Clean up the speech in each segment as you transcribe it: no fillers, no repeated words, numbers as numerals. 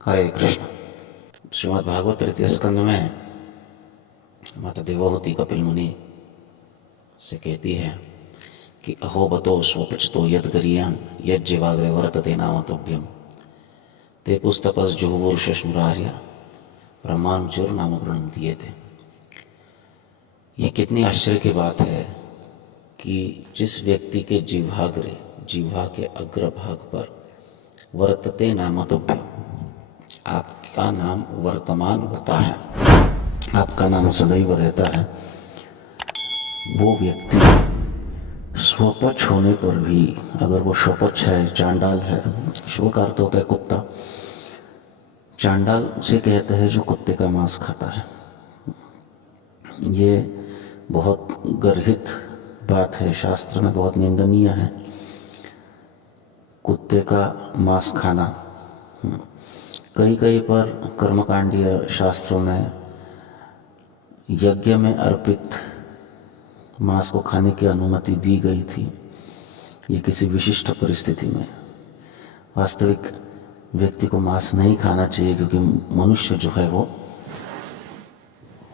हरे कृष्ण। श्रीमद् भागवत तृतीय स्कंद में माता देवहूति कपिल मुनि से कहती है कि अहो बतो स्वपचतो यद गरीयान यद जीवाग्रे वर्तते नाम तुभ्यम ते पुस्तपस जुहुवुर्षश्मुरार्य ब्रह्मानुचर नाम गृणम दिए थे। ये कितनी आश्चर्य की बात है कि जिस व्यक्ति के जिह्वाग्रे जिह्वा के अग्रभाग पर वर्तते नाम तुभ्यम, आपका नाम वर्तमान होता है, आपका नाम सदैव रहता है, वो व्यक्ति स्वपच होने पर भी, अगर वो स्वपच है, चांडाल है, स्व का अर्थ होता है कुत्ता, चांडाल उसे कहते हैं जो कुत्ते का मांस खाता है। ये बहुत गर्हित बात है, शास्त्र में बहुत निंदनीय है कुत्ते का मांस खाना। कई पर कर्मकांडीय शास्त्रों में यज्ञ में अर्पित मांस को खाने की अनुमति दी गई थी। ये किसी विशिष्ट परिस्थिति में, वास्तविक व्यक्ति को मांस नहीं खाना चाहिए, क्योंकि मनुष्य जो है वो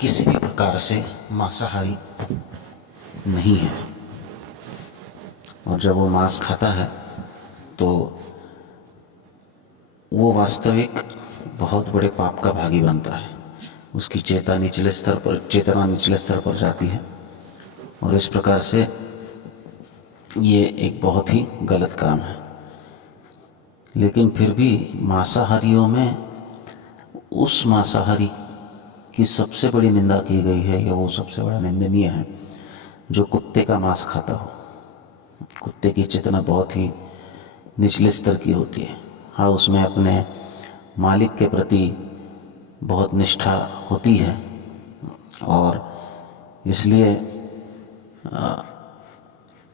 किसी भी प्रकार से मांसाहारी नहीं है, और जब वो मांस खाता है तो वो वास्तविक बहुत बड़े पाप का भागी बनता है। उसकी चेतना निचले स्तर पर जाती है, और इस प्रकार से ये एक बहुत ही गलत काम है। लेकिन फिर भी मांसाहारियों में उस मांसाहारी की सबसे बड़ी निंदा की गई है, या वो सबसे बड़ा निंदनीय है जो कुत्ते का मांस खाता हो। कुत्ते की चेतना बहुत ही निचले स्तर की होती है। हाँ, उसमें अपने मालिक के प्रति बहुत निष्ठा होती है, और इसलिए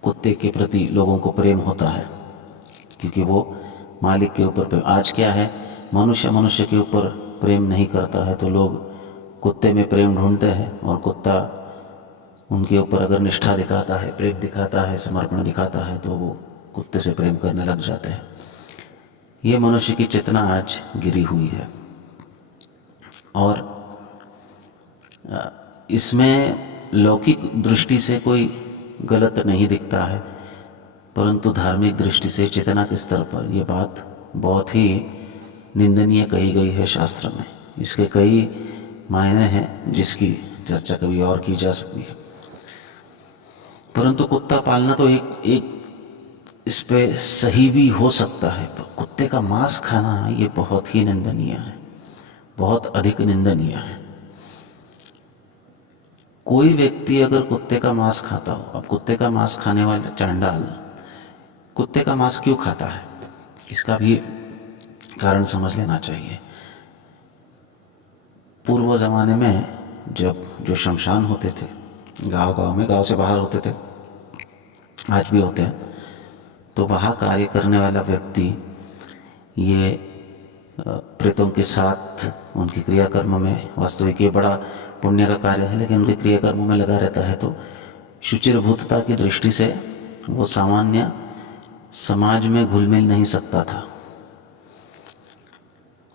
कुत्ते के प्रति लोगों को प्रेम होता है, क्योंकि वो मालिक के ऊपर प्रेम। आज क्या है, मनुष्य के ऊपर प्रेम नहीं करता है तो लोग कुत्ते में प्रेम ढूंढते हैं, और कुत्ता उनके ऊपर अगर निष्ठा दिखाता है, प्रेम दिखाता है, समर्पण दिखाता है, तो वो कुत्ते से प्रेम करने लग जाते हैं। ये मनुष्य की चेतना आज गिरी हुई है, और इसमें लौकिक दृष्टि से कोई गलत नहीं दिखता है, परंतु धार्मिक दृष्टि से चेतना के स्तर पर यह बात बहुत ही निंदनीय कही गई है शास्त्र में। इसके कई मायने हैं जिसकी चर्चा कभी और की जा सकती है। परंतु कुत्ता पालना तो एक इस पे सही भी हो सकता है, पर कुत्ते का मांस खाना ये बहुत ही निंदनीय है, बहुत अधिक निंदनीय है। कोई व्यक्ति अगर कुत्ते का मांस खाता हो, अब कुत्ते का मांस खाने वाला चांडाल कुत्ते का मांस क्यों खाता है, इसका भी कारण समझ लेना चाहिए। पूर्व जमाने में जब जो शमशान होते थे गांव में, गांव से बाहर होते थे, आज भी होते हैं, तो वहाँ कार्य करने वाला व्यक्ति ये प्रेतों के साथ उनके क्रियाकर्म में, वास्तविक ये बड़ा पुण्य का कार्य है, लेकिन उनके क्रियाकर्म में लगा रहता है, तो शुचिर्भूतता की दृष्टि से वो सामान्य समाज में घुल मिल नहीं सकता था।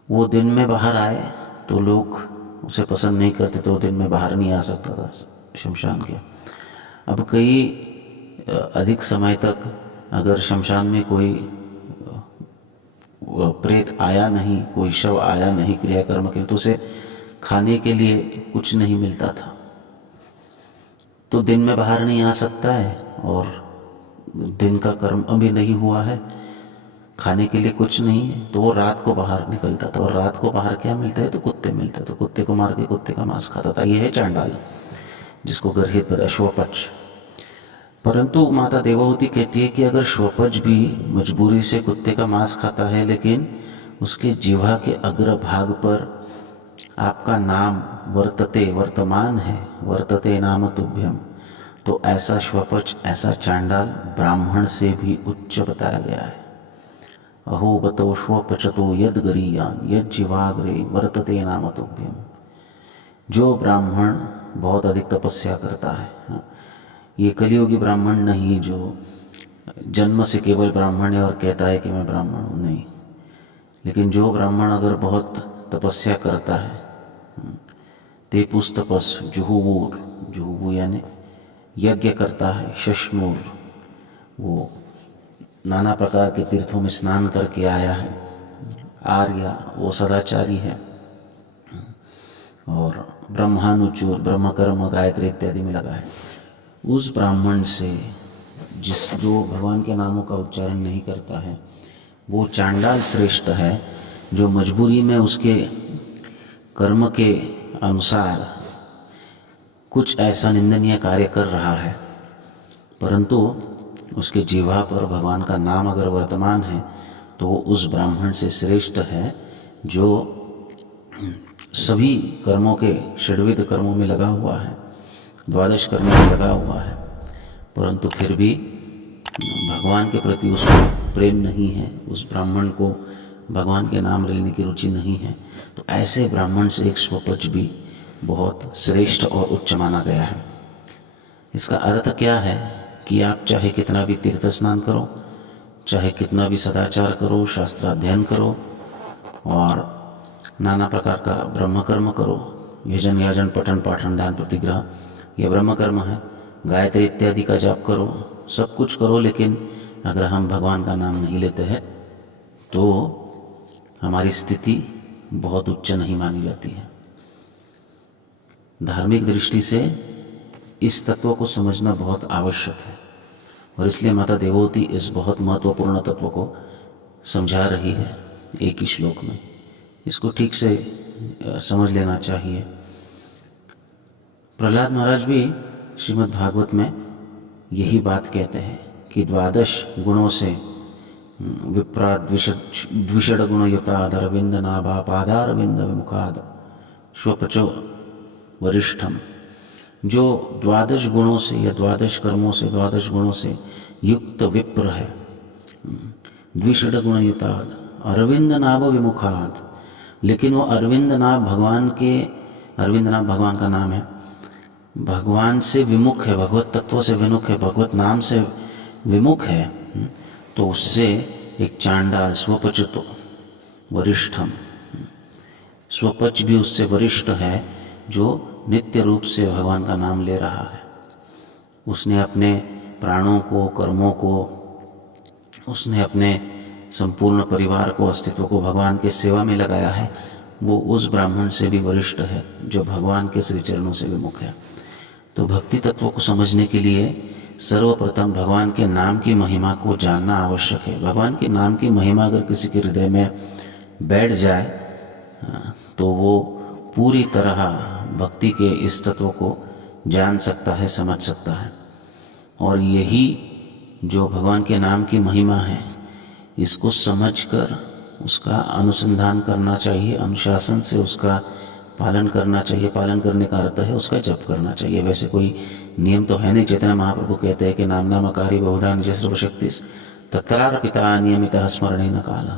वो दिन में बाहर आए तो लोग उसे पसंद नहीं करते, तो वो दिन में बाहर नहीं आ सकता था शमशान के। अब कई अधिक समय तक अगर शमशान में कोई प्रेत आया नहीं, कोई शव आया नहीं क्रियाकर्म के, तो उसे खाने के लिए कुछ नहीं मिलता था। तो दिन में बाहर नहीं आ सकता है, और दिन का कर्म अभी नहीं हुआ है, खाने के लिए कुछ नहीं है, तो वो रात को बाहर निकलता था। और रात को बाहर क्या मिलता है, तो कुत्ते मिलते, तो कुत्ते को मार के कुत्ते का मांस खाता था। ये है चांडाल, जिसको गर्हित स्वपच। परंतु माता देवहूति कहती है कि अगर स्वपच भी मजबूरी से कुत्ते का मांस खाता है, लेकिन उसके जिह्वा के अग्र भाग पर आपका नाम वर्तमान है, वर्तते नाम तुभ्यम, तो ऐसा स्वपच, ऐसा चांडाल ब्राह्मण से भी उच्च बताया गया है। अहो बतो स्वपचतो यद गरीयान यद जीवाग्रे वर्तते नाम तुभ्यम। जो ब्राह्मण बहुत अधिक तपस्या करता है, ये कलियुगी ब्राह्मण नहीं जो जन्म से केवल ब्राह्मण है और कहता है कि मैं ब्राह्मण हूँ, नहीं, लेकिन जो ब्राह्मण अगर बहुत तपस्या करता है, तेपुस तपस जुहुवूर, जुहुवू यानी यज्ञ करता है, शश्नूर वो नाना प्रकार के तीर्थों में स्नान करके आया है, आर्या वो सदाचारी है, और ब्रह्मानुचूर ब्रह्मकर्म गायत्री इत्यादि में लगा है, उस ब्राह्मण से जो भगवान के नामों का उच्चारण नहीं करता है वो चांडाल श्रेष्ठ है, जो मजबूरी में उसके कर्म के अनुसार कुछ ऐसा निंदनीय कार्य कर रहा है, परंतु उसके जिह्वा पर भगवान का नाम अगर वर्तमान है तो वो उस ब्राह्मण से श्रेष्ठ है जो सभी कर्मों के षड्विध कर्मों में लगा हुआ है, द्वादश कर्मों में लगा हुआ है, परंतु फिर भी भगवान के प्रति उसको प्रेम नहीं है, उस ब्राह्मण को भगवान के नाम लेने की रुचि नहीं है। तो ऐसे ब्राह्मण से एक स्वपच भी बहुत श्रेष्ठ और उच्च माना गया है। इसका अर्थ क्या है कि आप चाहे कितना भी तीर्थ स्नान करो, चाहे कितना भी सदाचार करो, शास्त्राध्ययन करो और नाना प्रकार का ब्रह्म कर्म करो, यजन याजन पठन पाठन दान प्रतिग्रह, यह ब्रह्म कर्म है, गायत्री इत्यादि का जाप करो, सब कुछ करो, लेकिन अगर हम भगवान का नाम नहीं लेते हैं तो हमारी स्थिति बहुत उच्च नहीं मानी जाती है। धार्मिक दृष्टि से इस तत्व को समझना बहुत आवश्यक है और इसलिए माता देवोती इस बहुत महत्वपूर्ण तत्व को समझा रही है एक ही श्लोक में। इसको ठीक से समझ लेना चाहिए। प्रहलाद महाराज भी श्रीमद् भागवत में यही बात कहते हैं कि द्वादश गुणों से विप्रा द्विषड गुणयुताद अरविंद नाभा पादारविंद विमुखाद स्वपचो वरिष्ठम, जो द्वादश गुणों से या द्वादश कर्मों से द्वादश गुणों से युक्त विप्र है, द्विषड गुणयुताद अरविंद नाभ विमुखाद, लेकिन वो अरविंद नाभ भगवान का नाम है, भगवान से विमुख है, भगवत तत्व से विमुख है, भगवत नाम से विमुख है, तो उससे एक चांडाल स्वपचतो वरिष्ठम, स्वपच भी उससे वरिष्ठ है जो नित्य रूप से भगवान का नाम ले रहा है। उसने अपने प्राणों को, कर्मों को, उसने अपने संपूर्ण परिवार को, अस्तित्व को भगवान के सेवा में लगाया है। वो उस ब्राह्मण से भी वरिष्ठ है जो भगवान के श्री चरणों से विमुख है। तो भक्ति तत्व को समझने के लिए सर्वप्रथम भगवान के नाम की महिमा को जानना आवश्यक है। भगवान के नाम की महिमा अगर किसी के हृदय में बैठ जाए तो वो पूरी तरह भक्ति के इस तत्व को जान सकता है, समझ सकता है। और यही जो भगवान के नाम की महिमा है, इसको समझकर उसका अनुसंधान करना चाहिए, अनुशासन से उसका पालन करना चाहिए। पालन करने का अर्थ है उसका जप करना चाहिए। वैसे कोई नियम तो है नहीं। चैतन्य महाप्रभु कहते हैं कि नाम नामकारी बहुधा निज सर्वशक्ति तत्रार्पिता नियमित स्मरण न काल।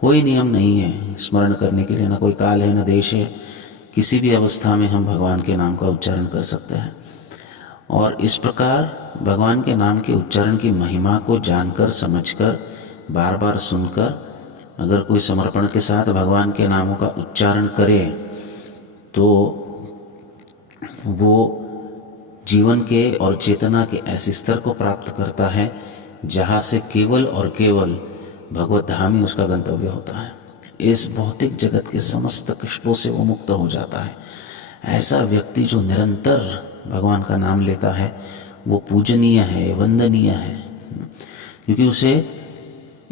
कोई नियम नहीं है स्मरण करने के लिए, न कोई काल है, न देश है। किसी भी अवस्था में हम भगवान के नाम का उच्चारण कर सकते हैं। और इस प्रकार भगवान के नाम के उच्चारण की महिमा को जानकर, समझकर, बार बार सुनकर अगर कोई समर्पण के साथ भगवान के नामों का उच्चारण करे तो वो जीवन के और चेतना के ऐसे स्तर को प्राप्त करता है जहाँ से केवल और केवल भगवत धाम ही उसका गंतव्य होता है। इस भौतिक जगत के समस्त कष्टों से वो मुक्त हो जाता है। ऐसा व्यक्ति जो निरंतर भगवान का नाम लेता है वो पूजनीय है, वंदनीय है, क्योंकि उसे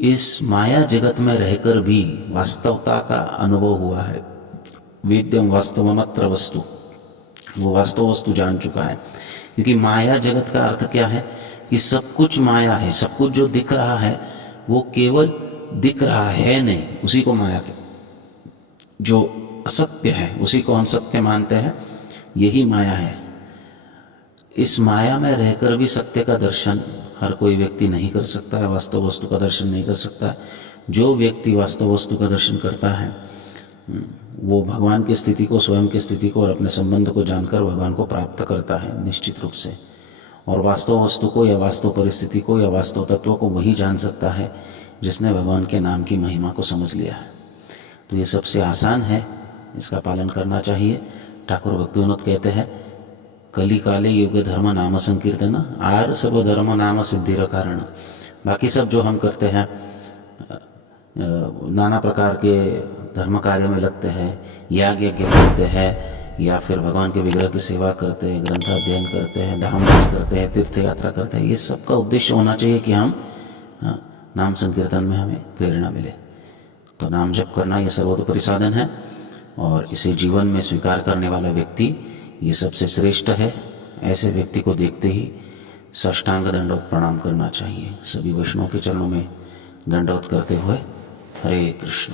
इस माया जगत में रहकर भी वास्तवता का अनुभव हुआ है। वेद्यम वास्तवमत्र वस्तु, वो वास्तव वस्तु जान चुका है। क्योंकि माया जगत का अर्थ क्या है कि सब कुछ माया है। सब कुछ जो दिख रहा है वो केवल दिख रहा है नहीं, उसी को माया के जो असत्य है उसी को हम सत्य मानते हैं, यही माया है। इस माया में रहकर भी सत्य का दर्शन हर कोई व्यक्ति नहीं कर सकता है, वास्तव वस्तु का दर्शन नहीं कर सकता। जो व्यक्ति वास्तव वस्तु का दर्शन करता है वो भगवान की स्थिति को, स्वयं की स्थिति को और अपने संबंध को जानकर भगवान को प्राप्त करता है निश्चित रूप से। और वास्तव वस्तु को या वास्तव परिस्थिति को या वास्तव तत्व को वही जान सकता है जिसने भगवान के नाम की महिमा को समझ लिया है। तो ये सबसे आसान है, इसका पालन करना चाहिए। ठाकुर भक्तिविनोद कहते हैं, कली काले युग धर्म नाम संकीर्तन आर सब धर्म नाम सिद्धिर कारण। बाकी सब जो हम करते हैं, नाना प्रकार के धर्म कार्य में लगते हैं, याग यज्ञ करते हैं, या फिर भगवान के विग्रह की सेवा करते हैं, ग्रंथाध्ययन करते हैं, धामवास करते हैं, तीर्थ यात्रा करते हैं, ये सब का उद्देश्य होना चाहिए कि हम नाम संकीर्तन में हमें प्रेरणा मिले। तो नाम जप करना ये सर्वोपरि साधन है, और इसे जीवन में स्वीकार करने वाला व्यक्ति ये सबसे श्रेष्ठ है। ऐसे व्यक्ति को देखते ही साष्टांग दंडवत प्रणाम करना चाहिए। सभी वैष्णव के चरणों में दंडवत करते हुए हरे कृष्ण।